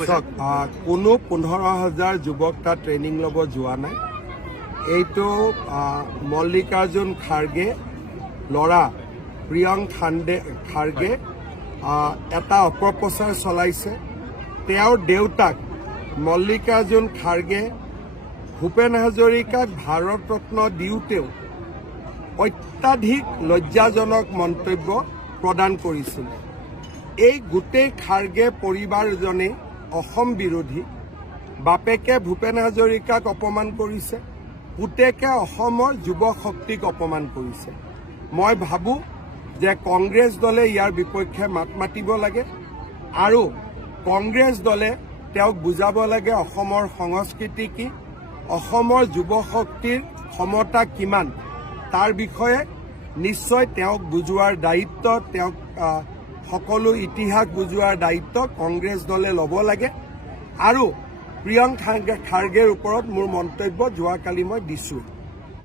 কোনো 15,000 যুৱক তাত ট্ৰেইনিং ল'ব যোৱা নাই। এইটো মল্লিকাৰ্জুন খাৰ্গে ল'ৰা প্ৰিয়ংক খাৰ্গে এটা অপপ্ৰচাৰ চলাইছে। তেওঁৰ দেউতাক মল্লিকাৰ্জুন খাৰ্গে ভূপেন হাজৰিকাক ভাৰত ৰত্ন দিওঁতেও অত্যাধিক লজ্জাজনক মন্তব্য প্ৰদান কৰিছিল। এই গোটেই খাৰ্গে পৰিবাৰজনে অসম বিৰোধী। বাপেকে ভূপেন হাজৰিকাক অপমান কৰিছে, পুতেকে অসমৰ যুৱ শক্তিক অপমান কৰিছে। মই ভাবোঁ যে কংগ্ৰেছ দলে ইয়াৰ বিপক্ষে মাত মাতিব লাগে আৰু কংগ্ৰেছ দলে তেওঁক বুজাব লাগে অসমৰ সংস্কৃতি কি, অসমৰ যুৱ শক্তিৰ ক্ষমতা কিমান, তাৰ বিষয়ে নিশ্চয় তেওঁক বুজোৱাৰ দায়িত্ব, তেওঁক সকলো ইতিহাস বুজোৱাৰ দায়িত্ব কংগ্ৰেছ দলে ল'ব লাগে। আৰু প্ৰিয়ংক খাৰ্গেৰ ওপৰত মোৰ মন্তব্য যোৱাকালি মই দিছোঁ।